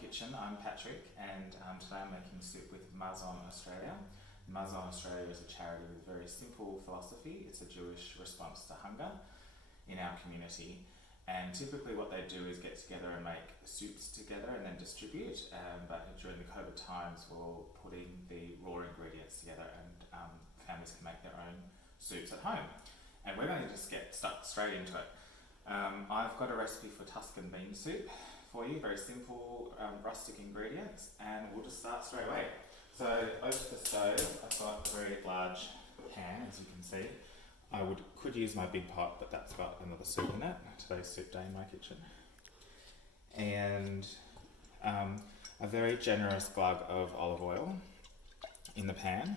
kitchen. I'm Patrick, and today I'm making soup with Mazon Australia. Mazon Australia is a charity with a very simple philosophy. It's a Jewish response to hunger in our community. And typically what they do is get together and make soups together and then distribute. But during the COVID times, we're putting the raw ingredients together and families can make their own soups at home. And we're going to just get stuck straight into it. I've got a recipe for Tuscan bean soup for you, very simple rustic ingredients, and we'll just start straight away. So over the stove, I've got a very large pan, as you can see. I could use my big pot, but that's got another soup in it. Today's soup day in my kitchen. And a very generous glug of olive oil in the pan.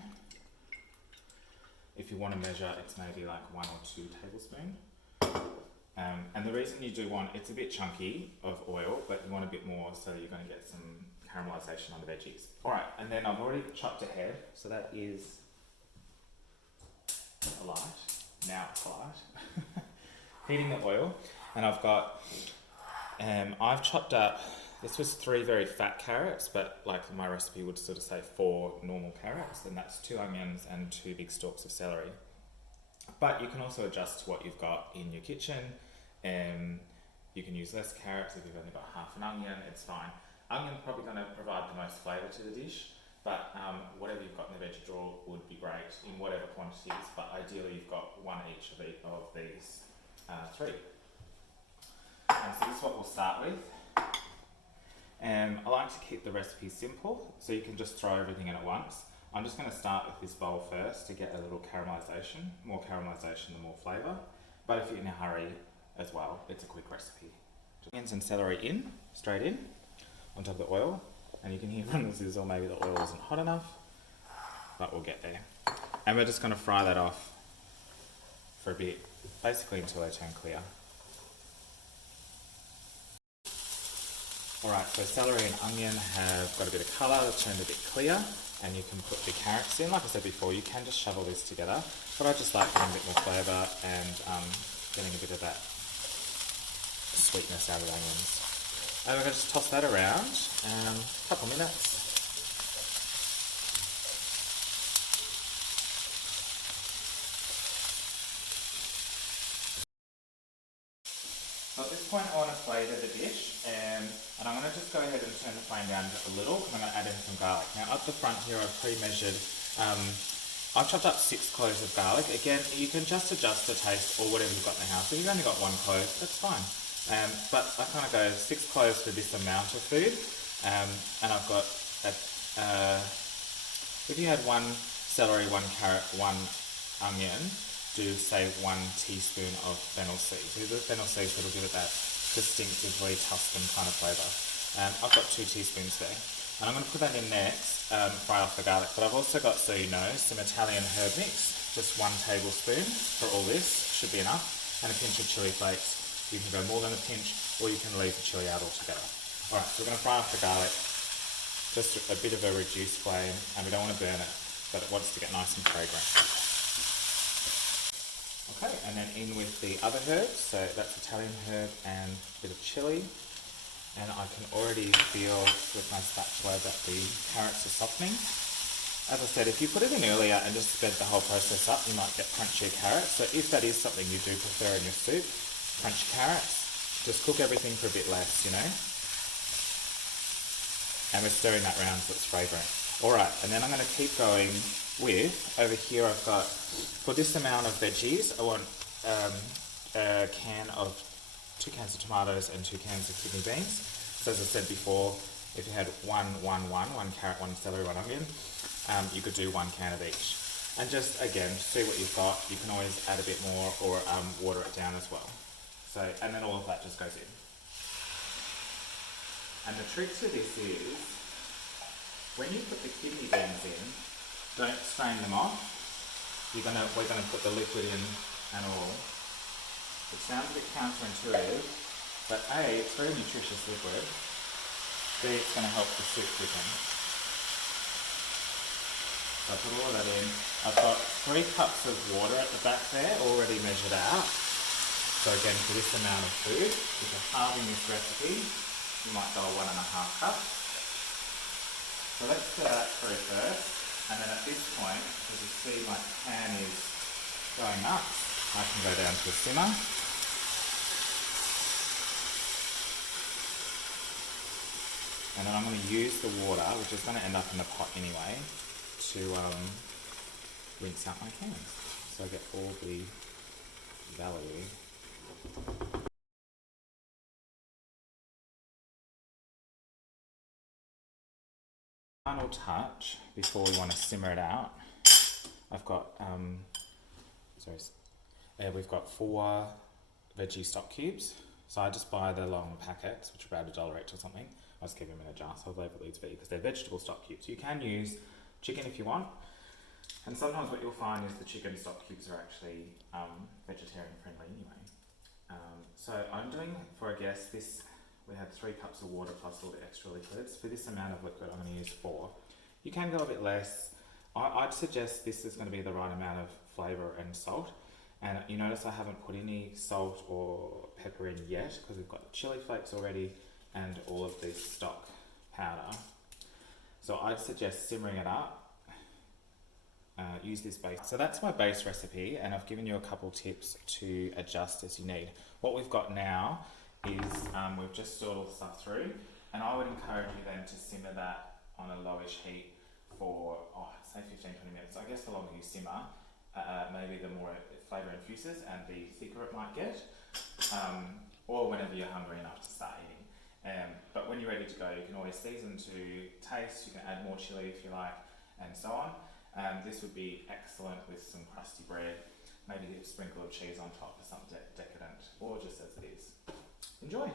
If you want to measure, it's maybe like 1 or 2 tablespoons. And the reason you do want, it's a bit chunky of oil, but you want a bit more so you're going to get some caramelization on the veggies. Alright, and then I've already chopped ahead, so that is a light. Now it's light. Heating the oil, and I've got, I've chopped up, this was 3 very fat carrots, but like my recipe would sort of say 4 normal carrots, and that's 2 onions and 2 big stalks of celery. But you can also adjust to what you've got in your kitchen. You can use less carrots if you've only got half an onion, it's fine. Onion's probably going to provide the most flavour to the dish, but whatever you've got in the veggie drawer would be great in whatever quantities, but ideally you've got 1 each of these 3. And so this is what we'll start with. I like to keep the recipe simple, so you can just throw everything in at once. I'm just going to start with this bowl first to get a little caramelisation. More caramelisation, the more flavour. But if you're in a hurry as well, it's a quick recipe. Onions and celery in, straight in, on top of the oil. And you can hear from the sizzle, maybe the oil isn't hot enough, but we'll get there. And we're just going to fry that off for a bit, basically until they turn clear. Alright, so celery and onion have got a bit of colour, they've turned a bit clear, and you can put the carrots in. Like I said before, you can just shovel this together, but I just like getting a bit more flavour and getting a bit of that sweetness out of the onions. And we're going to just toss that around a couple of minutes. So at this point I want to flavour the dish, and I'm going to just go ahead and turn the flame down just a little because I'm going to add in some garlic. Now up the front here I've pre-measured, I've chopped up 6 cloves of garlic. Again, you can just adjust the taste or whatever you've got in the house. If you've only got 1 clove, that's fine. But I kind of go 6 cloves for this amount of food, and I've got, if you had 1 celery, 1 carrot, 1 onion, do say 1 teaspoon of fennel seeds. These are the fennel seeds that will give it that distinctively Tuscan kind of flavour. I've got 2 teaspoons there. And I'm going to put that in next, fry off the garlic. But I've also got, so you know, some Italian herb mix. Just 1 tablespoon for all this, should be enough. And a pinch of chilli flakes. You can go more than a pinch, or you can leave the chilli out altogether. Alright, so we're going to fry off the garlic. Just a bit of a reduced flame, and we don't want to burn it, but it wants to get nice and fragrant. Okay, and then in with the other herbs, so that's Italian herb and a bit of chilli. And I can already feel with my spatula that the carrots are softening. As I said, if you put it in earlier and just sped the whole process up, you might get crunchier carrots. So if that is something you do prefer in your soup, crunchy carrots, just cook everything for a bit less, you know. And we're stirring that round so it's fragrant. Alright, and then I'm going to keep going with, over here I've got, for this amount of veggies, I want a can of 2 cans of tomatoes and 2 cans of kidney beans. So as I said before, if you had 1 carrot, 1 celery, 1 onion, you could do 1 can of each. And just, again, see what you've got. You can always add a bit more or water it down as well. So, and then all of that just goes in. And the trick to this is, when you put the kidney beans in, don't strain them off. We're gonna put the liquid in and all. It sounds a bit counterintuitive, but A, it's very nutritious liquid. B, it's going to help the soup thicken. So I put all of that in. I've got 3 cups of water at the back there, already measured out. So again, for this amount of food, if you're halving this recipe, you might go 1.5 cups. So let's stir that through first, and then at this point, as you see my pan is going up, I can go down to a simmer. And then I'm going to use the water, which is going to end up in the pot anyway, to rinse out my cans. So I get all the value. Final touch before we want to simmer it out. I've got we've got 4 veggie stock cubes. So I just buy the long packets, which are about $1 each or something. I just keep them in a jar, so I've labelled these for you because they're vegetable stock cubes. You can use chicken if you want, and sometimes what you'll find is the chicken stock cubes are actually vegetarian friendly anyway. So I'm doing, for a guess, this. We had 3 cups of water plus all the extra liquids. For this amount of liquid, I'm going to use 4. You can go a bit less. I'd suggest this is going to be the right amount of flavour and salt. And you notice I haven't put any salt or pepper in yet because we've got the chili flakes already and all of this stock powder. So I'd suggest simmering it up. Use this base. So that's my base recipe, and I've given you a couple tips to adjust as you need. What we've got now is we've just stirred all the stuff through, and I would encourage you then to simmer that on a lowish heat for, say 15-20 minutes. I guess the longer you simmer, maybe the more flavour infuses and the thicker it might get, or whenever you're hungry enough to start eating. But when you're ready to go, you can always season to taste, you can add more chilli if you like, and so on. This would be excellent with some crusty bread, maybe a sprinkle of cheese on top for something decadent, or just as it is. Enjoy!